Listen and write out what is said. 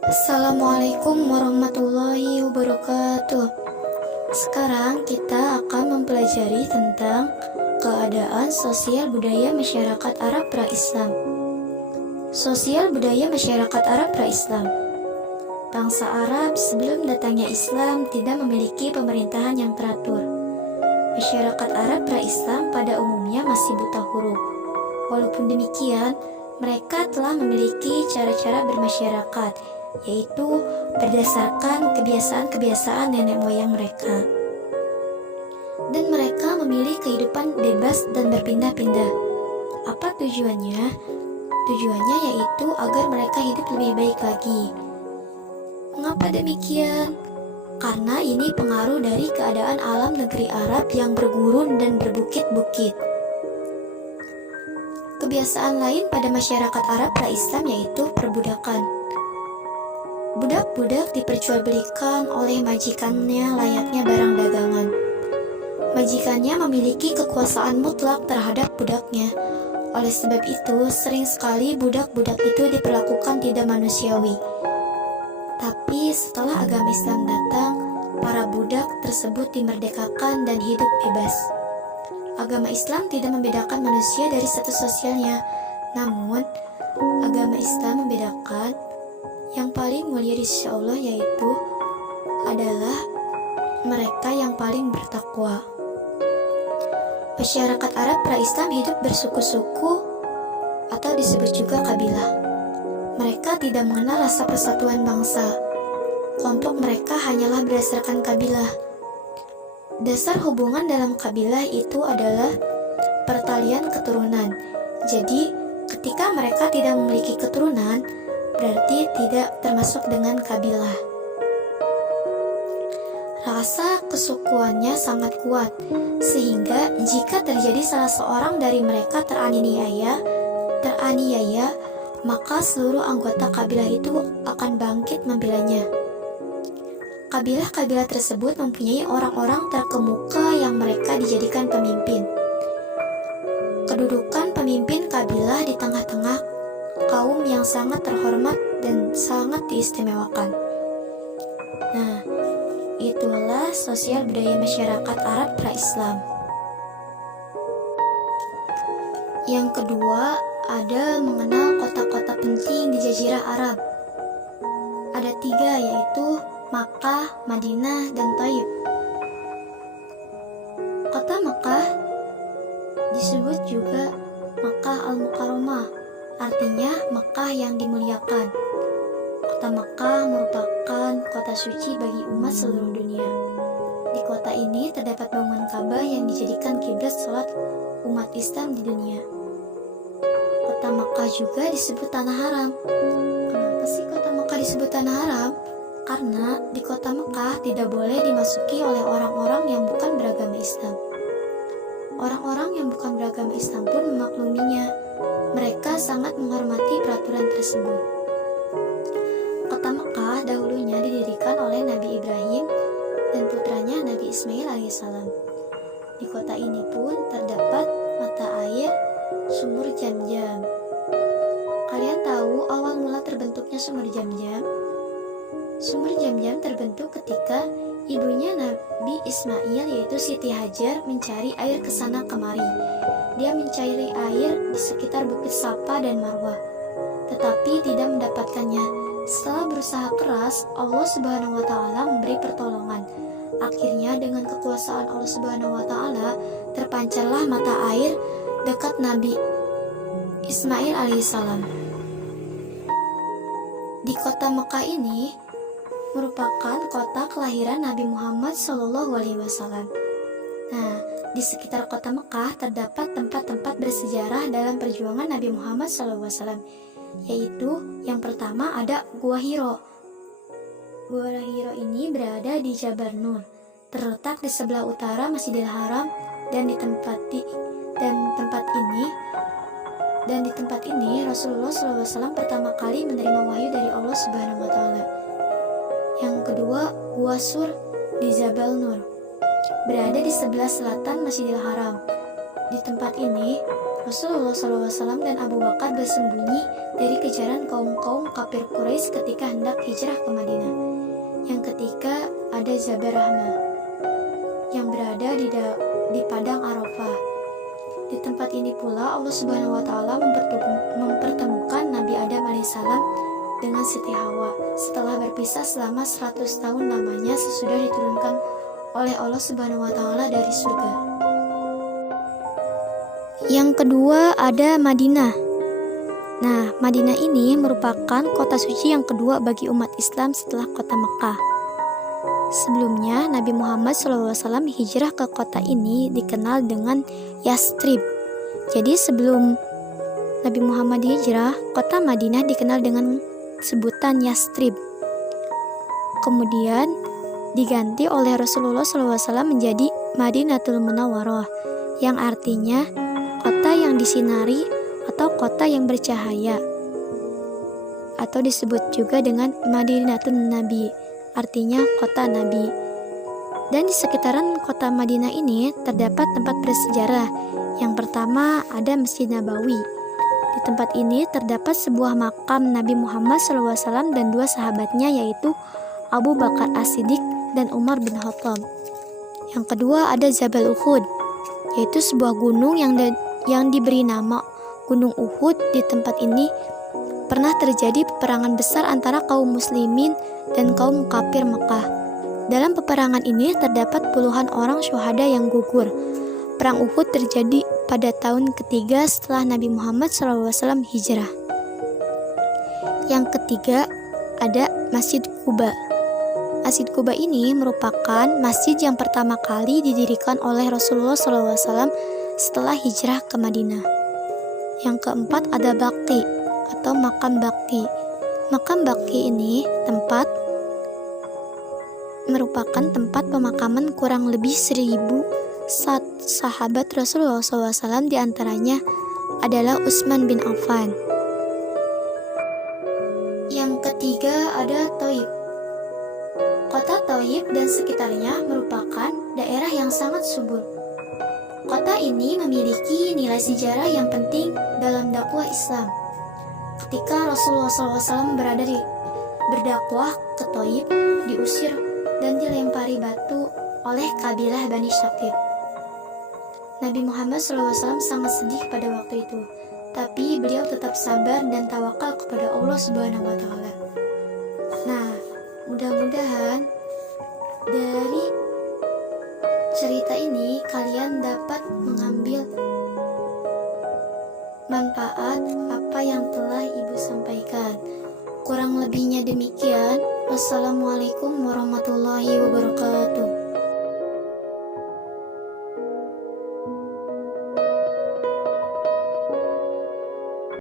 Assalamualaikum warahmatullahi wabarakatuh. Sekarang kita akan mempelajari tentang keadaan sosial budaya masyarakat Arab pra-Islam. Sosial budaya masyarakat Arab pra-Islam. Bangsa Arab sebelum datangnya Islam tidak memiliki pemerintahan yang teratur. Masyarakat Arab pra-Islam pada umumnya masih buta huruf. Walaupun demikian, mereka telah memiliki cara-cara bermasyarakat, yaitu berdasarkan kebiasaan-kebiasaan nenek moyang mereka. Dan mereka memilih kehidupan bebas dan berpindah-pindah. Apa tujuannya? Tujuannya yaitu agar mereka hidup lebih baik lagi. Mengapa demikian? Karena ini pengaruh dari keadaan alam negeri Arab yang bergurun dan berbukit-bukit. Kebiasaan lain pada masyarakat Arab pra-Islam yaitu perbudakan. Budak-budak diperjualbelikan oleh majikannya layaknya barang dagangan. Majikannya memiliki kekuasaan mutlak terhadap budaknya. Oleh sebab itu, sering sekali budak-budak itu diperlakukan tidak manusiawi. Tapi setelah agama Islam datang, para budak tersebut dimerdekakan dan hidup bebas. Agama Islam tidak membedakan manusia dari status sosialnya, namun agama Islam membedakan yang paling mulia di sisi Allah yaitu adalah mereka yang paling bertakwa. Masyarakat Arab pra-Islam hidup bersuku-suku atau disebut juga kabilah. Mereka tidak mengenal rasa persatuan bangsa. Kelompok mereka hanyalah berdasarkan kabilah. Dasar hubungan dalam kabilah itu adalah pertalian keturunan. Jadi, ketika mereka tidak memiliki keturunan, berarti tidak termasuk dengan kabilah. Rasa kesukuannya sangat kuat, sehingga jika terjadi salah seorang dari mereka teraniaya, maka seluruh anggota kabilah itu akan bangkit membelanya. Kabilah-kabilah tersebut mempunyai orang-orang terkemuka yang mereka dijadikan pemimpin. Kedudukan pemimpin kabilah di tengah-tengah kaum yang sangat terhormat dan sangat diistimewakan. Nah, itulah sosial budaya masyarakat Arab pra-Islam. Yang kedua, ada mengenal kota-kota penting di Jazirah Arab. Ada 3, yaitu Makkah, Madinah, dan Thaif. Kota Makkah disebut juga Makkah Al-Mukarramah, artinya Makkah yang dimuliakan. Kota Makkah merupakan kota suci bagi umat seluruh dunia. Di kota ini terdapat bangunan Ka'bah yang dijadikan kiblat salat umat Islam di dunia. Kota Makkah juga disebut Tanah Haram. Kenapa sih kota Makkah disebut Tanah Haram? Karena di kota Mekah tidak boleh dimasuki oleh orang-orang yang bukan beragama Islam. Orang-orang yang bukan beragama Islam pun memakluminya. Mereka sangat menghormati peraturan tersebut. Kota Mekah dahulunya didirikan oleh Nabi Ibrahim dan putranya Nabi Ismail alaihissalam. Di kota ini pun terdapat mata air sumur Jam-Jam. Kalian tahu awal mula terbentuknya sumur Jam-Jam? Sumur Jam-Jam terbentuk ketika ibunya Nabi Ismail yaitu Siti Hajar mencari air ke sana kemari. Dia mencari air di sekitar Bukit Safa dan Marwah, tetapi tidak mendapatkannya. Setelah berusaha keras, Allah Subhanahu wa taala memberi pertolongan. Akhirnya dengan kekuasaan Allah Subhanahu wa taala terpancarlah mata air dekat Nabi Ismail alaihissalam. Di kota Mekah ini merupakan kota kelahiran Nabi Muhammad SAW. Nah, di sekitar kota Mekah terdapat tempat-tempat bersejarah dalam perjuangan Nabi Muhammad SAW, yaitu yang pertama ada Gua Hiro. Gua Hiro ini berada di Jabal Nur, terletak di sebelah utara Masjidil Haram dan di tempat ini Rasulullah SAW pertama kali menerima wahyu dari Allah Subhanahu wa taala. Yang kedua, Gua Sur di Jabal Nur, berada di sebelah selatan Masjidil Haram. Di tempat ini, Rasulullah SAW dan Abu Bakar bersembunyi dari kejaran kaum-kaum kafir Quraisy ketika hendak hijrah ke Madinah. Yang ketiga ada Jabal Rahmah yang berada di padang Arafah. Di tempat ini pula Allah Subhanahu wa taala mempertemukan Nabi Adam alaihissalam dengan Siti Hawa setelah berpisah selama 100 tahun lamanya sesudah diturunkan oleh Allah Subhanahu wa taala dari surga. Yang kedua ada Madinah. Nah, Madinah ini merupakan kota suci yang kedua bagi umat Islam setelah kota Mekah. Sebelumnya, Nabi Muhammad SAW hijrah ke kota ini dikenal dengan Yastrib. Jadi sebelum Nabi Muhammad hijrah, kota Madinah dikenal dengan sebutan Yastrib. Kemudian diganti oleh Rasulullah SAW menjadi Madinatul Munawwarah, yang artinya kota yang disinari atau kota yang bercahaya, atau disebut juga dengan Madinatun Nabi, artinya kota Nabi. Dan di sekitaran kota Madinah ini terdapat tempat bersejarah. Yang pertama ada Masjid Nabawi. Di tempat ini terdapat sebuah makam Nabi Muhammad SAW dan dua sahabatnya, yaitu Abu Bakar As-Siddiq dan Umar bin Khattab. Yang kedua ada Jabal Uhud, yaitu sebuah gunung yang diberi nama Gunung Uhud. Di tempat ini pernah terjadi peperangan besar antara kaum muslimin dan kaum kafir Mekah. Dalam peperangan ini terdapat puluhan orang syuhada yang gugur. Perang Uhud terjadi pada tahun ketiga setelah Nabi Muhammad SAW hijrah. Yang ketiga ada Masjid Quba. Masjid Quba ini merupakan masjid yang pertama kali didirikan oleh Rasulullah SAW setelah hijrah ke Madinah. Yang keempat ada Baqi atau makam Baqi. Makam Baqi ini merupakan tempat pemakaman kurang lebih 1000 sahabat Rasulullah SAW, diantaranya adalah Utsman bin Affan. Yang ketiga ada Thaif. Kota Thaif dan sekitarnya merupakan daerah yang sangat subur. Kota ini memiliki nilai sejarah yang penting dalam dakwah Islam. Ketika Rasulullah SAW berdakwah ke Thaif, diusir dan dilempari batu oleh kabilah Bani Syakir. Nabi Muhammad SAW sangat sedih pada waktu itu, tapi beliau tetap sabar dan tawakal kepada Allah Subhanahu wa taala. Nah, mudah-mudahan dari cerita ini kalian dapat mengambil manfaat apa yang telah Ibu sampaikan. Kurang lebihnya demikian. Wassalamualaikum warahmatullahi wabarakatuh.